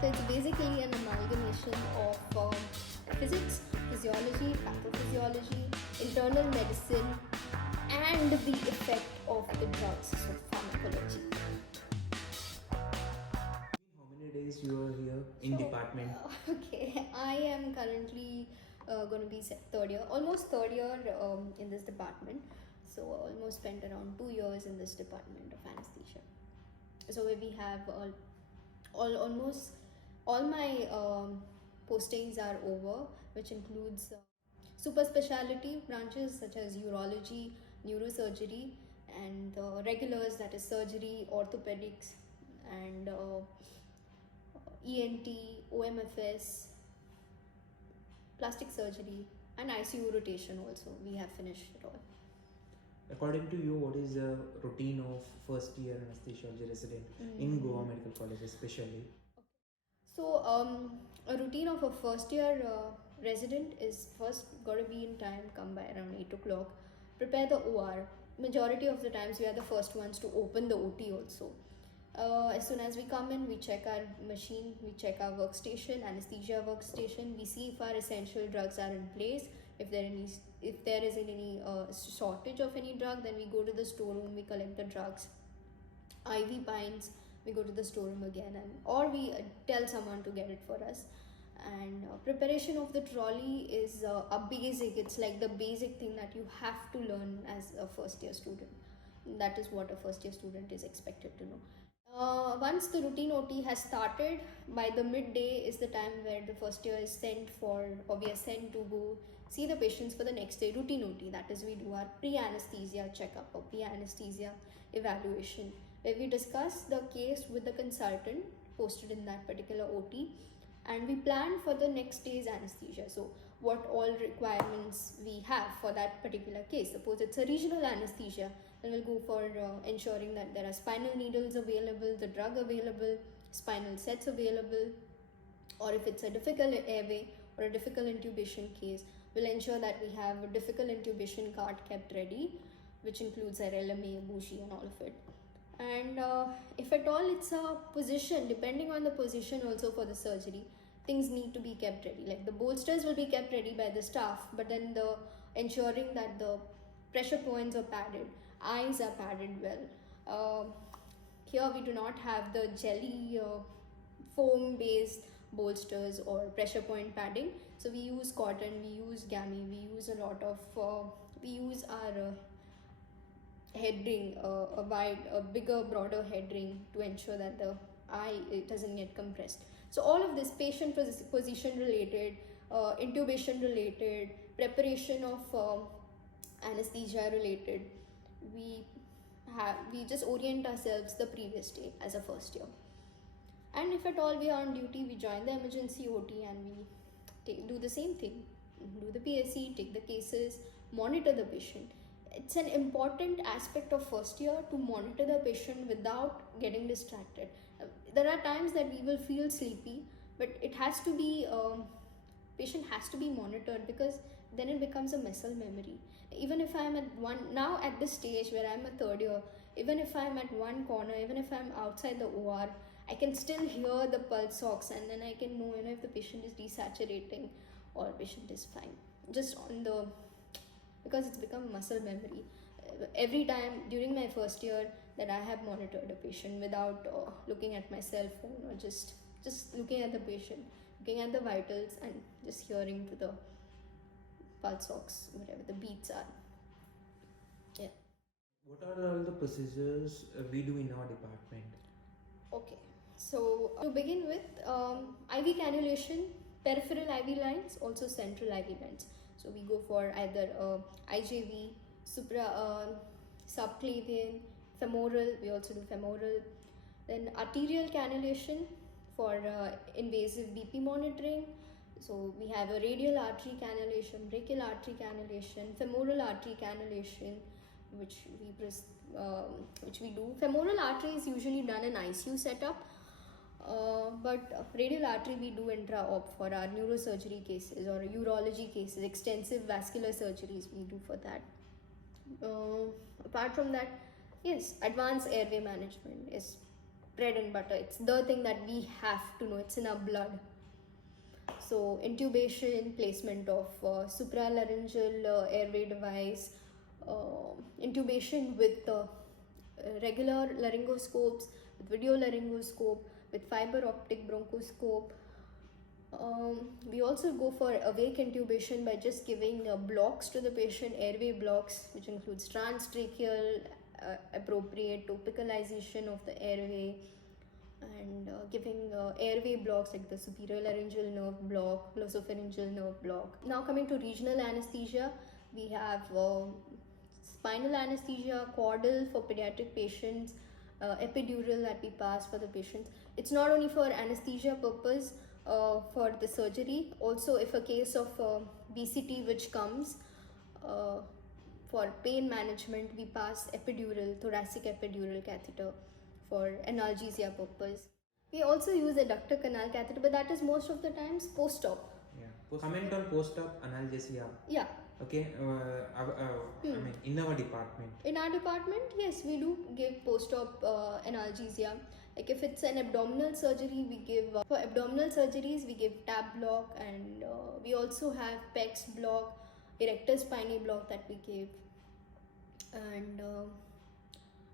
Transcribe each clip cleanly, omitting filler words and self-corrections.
So it's basically an amalgamation of physics, physiology, pathophysiology, internal medicine, and the effect of the drugs, so pharmacology. How many days you are here in department? Okay, I am currently going to be almost third year in this department. So almost spent around 2 years in this department of anesthesia. So we have almost all my postings are over, which includes super specialty branches such as urology, neurosurgery, and regulars, that is surgery, orthopedics, and ENT, OMFS, plastic surgery, and ICU rotation also. We have finished it all. According to you, what is the routine of first year anesthesiology resident in Goa Medical College especially? So a routine of a first year resident is first got to be in time, come by around 8 o'clock, prepare the OR. Majority of the times we are the first ones to open the OT also. As soon as we come in, we check our machine, we check our workstation, anesthesia workstation, we see if our essential drugs are in place. If there is any shortage of any drug, then we go to the storeroom, we collect the drugs. IV pints, we go to the storeroom again, or we tell someone to get it for us. And preparation of the trolley is a basic, it's like the basic thing that you have to learn as a first year student. That is what a first year student is expected to know. Once the routine OT has started, by the midday is the time where the first year is sent for, or we are sent to go see the patients for the next day routine OT. That is, we do our pre-anesthesia checkup or pre-anesthesia evaluation, where we discuss the case with the consultant posted in that particular OT, and we plan for the next day's anesthesia. So what all requirements we have for that particular case. Suppose it's a regional anesthesia, then we'll go for ensuring that there are spinal needles available, the drug available, spinal sets available, or if it's a difficult airway or a difficult intubation case, we'll ensure that we have a difficult intubation cart kept ready, which includes our LMA, bougie, and all of it. And if at all it's a position, depending on the position also for the surgery, things need to be kept ready. Like the bolsters will be kept ready by the staff, but then the ensuring that the pressure points are padded, eyes are padded well. Here we do not have the jelly foam based bolsters or pressure point padding, so we use cotton, we use gammy, we use a lot of we use our head ring, a bigger, broader head ring, to ensure that the eye, it doesn't get compressed. So all of this patient position related, intubation related, preparation of anesthesia related, we just orient ourselves the previous day as a first year. And if at all we are on duty, we join the emergency OT and we do the same thing, do the PSC, take the cases, monitor the patient. It's an important aspect of first year to monitor the patient without getting distracted. There are times that we will feel sleepy, but it has to be patient has to be monitored, because then it becomes a muscle memory. Even if I'm at this stage where I'm a third year, even if I'm at one corner, even if I'm outside the OR, I can still hear the pulse ox, and then I can know, if the patient is desaturating or patient is fine, just on the, because it's become muscle memory. Every time during my first year that I have monitored a patient without looking at my cell phone, or just looking at the patient, looking at the vitals, and just hearing to the pulse ox, whatever the beats are. Yeah. What are all the procedures we do in our department? Okay, so to begin with, IV cannulation, peripheral IV lines, also central IV lines. So we go for either IJV, subclavian, femoral, we also do femoral. Then arterial cannulation for invasive BP monitoring. So we have a radial artery cannulation, brachial artery cannulation, femoral artery cannulation, which we do. Femoral artery is usually done in ICU setup, but radial artery we do intra-op for our neurosurgery cases or urology cases, extensive vascular surgeries we do for that. Apart from that, yes, advanced airway management is bread and butter. It's the thing that we have to know. It's in our blood. So intubation, placement of supralaryngeal airway device, intubation with regular laryngoscopes, with video laryngoscope, with fiber optic bronchoscope. We also go for awake intubation by just giving blocks to the patient, airway blocks, which includes transtracheal, appropriate topicalization of the airway, and giving airway blocks like the superior laryngeal nerve block, glossopharyngeal nerve block. Now coming to regional anesthesia, we have spinal anesthesia, caudal for pediatric patients, epidural that we pass for the patients. It's not only for anesthesia purpose for the surgery, also if a case of BCT which comes for pain management, we pass epidural, thoracic epidural catheter for analgesia purpose. We also use a ductal canal catheter, but that is most of the times post-op. Yeah. Comment on post-op analgesia. Yeah. Okay. I mean, in our department. In our department, yes, we do give post-op analgesia. Like if it's an abdominal surgery, we give for abdominal surgeries we give TAP block, and we also have PEX block, erector spinae block that we give, and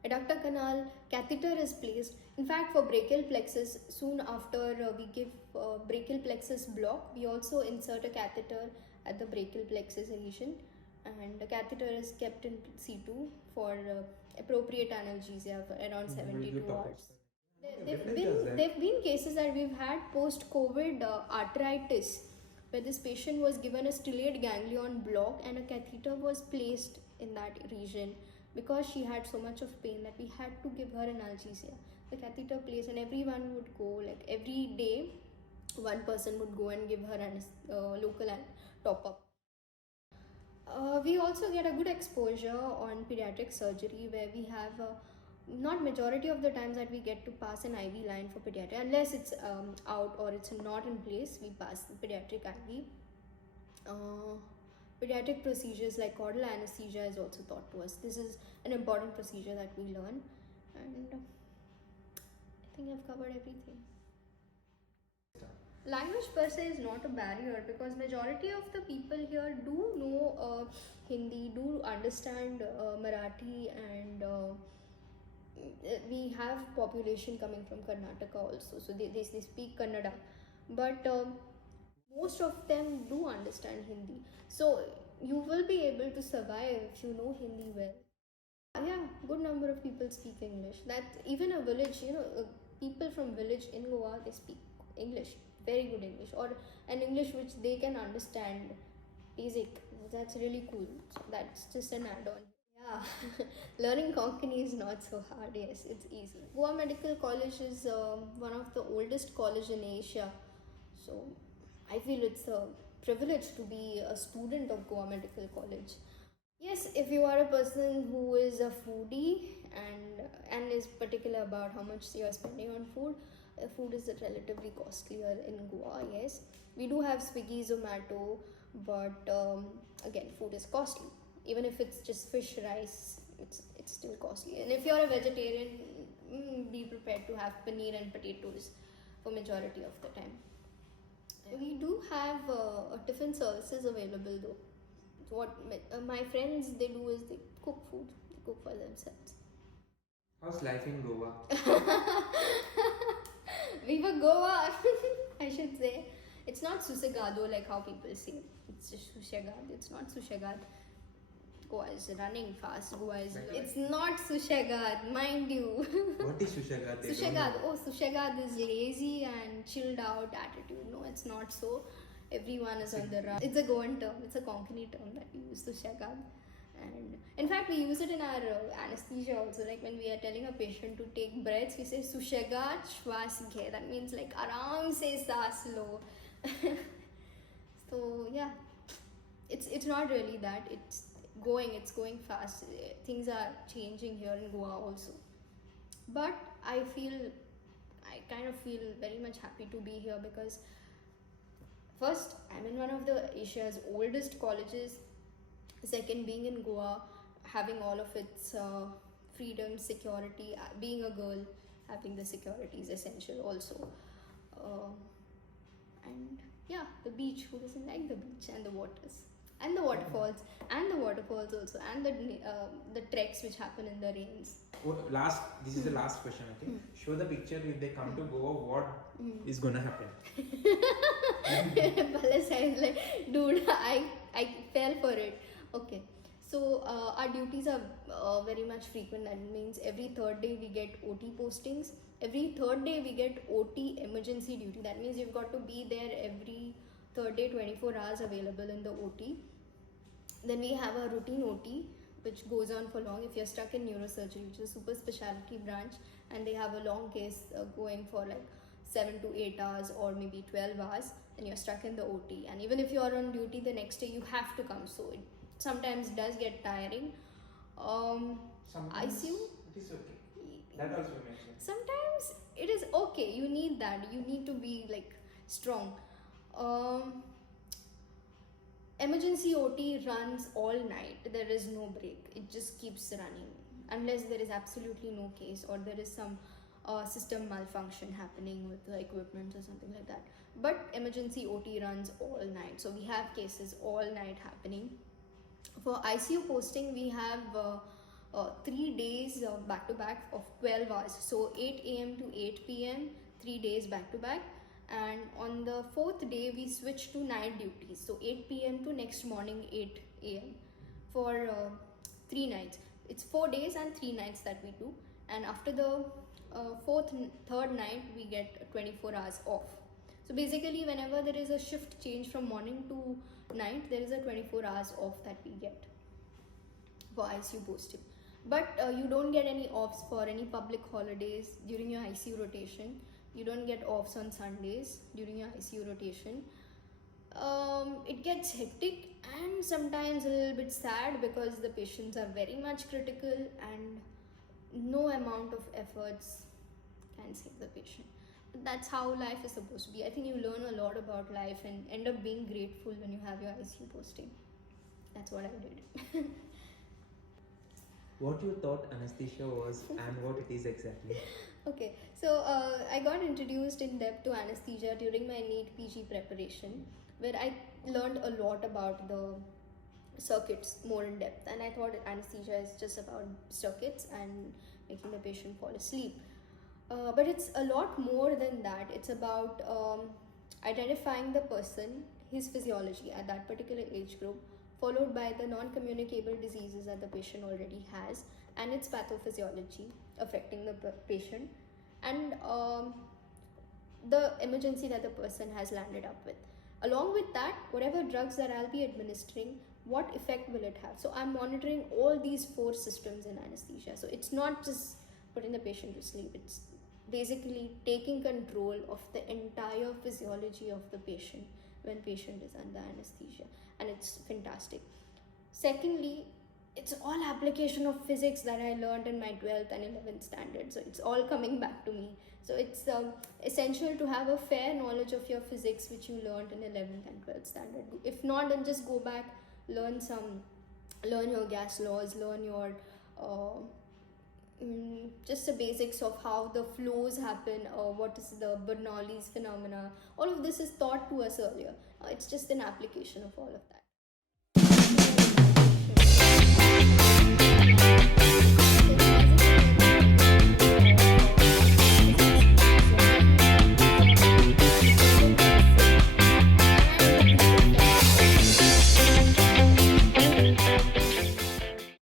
adductor canal catheter is placed. In fact, for brachial plexus, soon after we give brachial plexus block, we also insert a catheter at the brachial plexus region, and the catheter is kept in C2 for appropriate analgesia for around 72 hours. There've been cases that we've had post-COVID arthritis, where this patient was given a stellate ganglion block and a catheter was placed in that region because she had so much of pain that we had to give her analgesia. The catheter placed, and everyone would go, like every day, one person would go and give her local top-up. We also get a good exposure on pediatric surgery, where we have not majority of the times that we get to pass an IV line for pediatric, unless it's out or it's not in place, we pass the pediatric IV. Pediatric procedures like caudal anesthesia is also taught to us. This is an important procedure that we learn, and I think I've covered everything. Language per se is not a barrier, because majority of the people here do know Hindi, do understand Marathi, and we have population coming from Karnataka also, so they speak Kannada, but most of them do understand Hindi, so you will be able to survive if you know Hindi well. Yeah, good number of people speak English. That even a village, people from village in Goa, they speak English, very good English, or an English which they can understand, basic. That's really cool. So that's just an add-on. Yeah, learning Konkani is not so hard. Yes, it's easy. Goa Medical College is one of the oldest college in Asia, so I feel it's a privilege to be a student of Goa Medical College. Yes, if you are a person who is a foodie and is particular about how much you are spending on food, food is relatively costlier in Goa. Yes, we do have Swiggy, Zomato, but again, food is costly. Even if it's just fish, rice, it's still costly. And if you're a vegetarian, be prepared to have paneer and potatoes for majority of the time. We do have tiffin services available though. What my friends they do is they cook food. They cook for themselves. How's life in Goa? Viva Goa! I should say. It's not susegado like how people say. It's just sushegad. It's not sushegad. Goa is running fast. It's not sushegad, mind you. What is sushegad? Sushegad is lazy and chilled out attitude. No, it's not so. Everyone is on the run. It's a Goan term. It's a Konkani term that we use, sushegad. And in fact, we use it in our anesthesia also. Like when we are telling a patient to take breaths, we say sushegad shwas ghe. That means like aram se saas lo. So yeah, it's not really that. It's going fast. Things are changing here in Goa also. But I kind of feel very much happy to be here, because first, I'm in one of the Asia's oldest colleges. Second, being in Goa, having all of its freedom, security, being a girl, having the security is essential also. And yeah, the beach, who doesn't like the beach and the waters and the waterfalls also, and the treks which happen in the rains. This is the last question, okay? Show the picture. If they come to Goa, what is gonna happen? Palace, I was like, dude, I fell for it. Okay, so our duties are very much frequent. That means every third day we get OT postings. Every third day we get OT emergency duty. That means you've got to be there every third day, 24 hours available in the OT. Then we have a routine OT which goes on for long. If you're stuck in neurosurgery, which is a super specialty branch, and they have a long case going for like 7 to 8 hours or maybe 12 hours, and you're stuck in the OT, and even if you're on duty the next day, you have to come. So it sometimes does get tiring. Sometimes ICU, it is okay. That also mentioned. sometimes it is okay. You need that. You need to be like strong. Emergency OT runs all night. There is no break. It just keeps running unless there is absolutely no case or there is some system malfunction happening with the equipment or something like that. But emergency OT runs all night. So we have cases all night happening. For ICU posting, we have 3 days back to back of 12 hours. So 8 a.m. to 8 p.m., 3 days back to back. And on the 4th day, we switch to night duties. So 8 p.m. to next morning 8 a.m. for 3 nights. It's 4 days and 3 nights that we do. And after the third night, we get 24 hours off. So basically, whenever there is a shift change from morning to night, there is a 24 hours off that we get for ICU posting. But you don't get any offs for any public holidays during your ICU rotation. You don't get offs on Sundays during your ICU rotation. It gets hectic and sometimes a little bit sad because the patients are very much critical and no amount of efforts can save the patient. But that's how life is supposed to be. I think you learn a lot about life and end up being grateful when you have your ICU posting. That's what I did. What you thought anesthesia was and what it is exactly? Okay, so I got introduced in depth to anesthesia during my NEET PG preparation, where I learned a lot about the circuits more in depth, and I thought anesthesia is just about circuits and making the patient fall asleep. But it's a lot more than that. It's about identifying the person, his physiology at that particular age group, followed by the non-communicable diseases that the patient already has and its pathophysiology affecting the patient, and the emergency that the person has landed up with. Along with that, whatever drugs that I'll be administering, what effect will it have? So I'm monitoring all these 4 systems in anesthesia. So it's not just putting the patient to sleep, it's basically taking control of the entire physiology of the patient when patient is under anesthesia, and it's fantastic. Secondly, it's all application of physics that I learned in my 12th and 11th standard, so it's all coming back to me. So it's essential to have a fair knowledge of your physics which you learned in 11th and 12th standard. If not, then just go back, learn your gas laws, learn your just the basics of how the flows happen, or what is the Bernoulli's phenomena. All of this is taught to us earlier. It's just an application of all of that.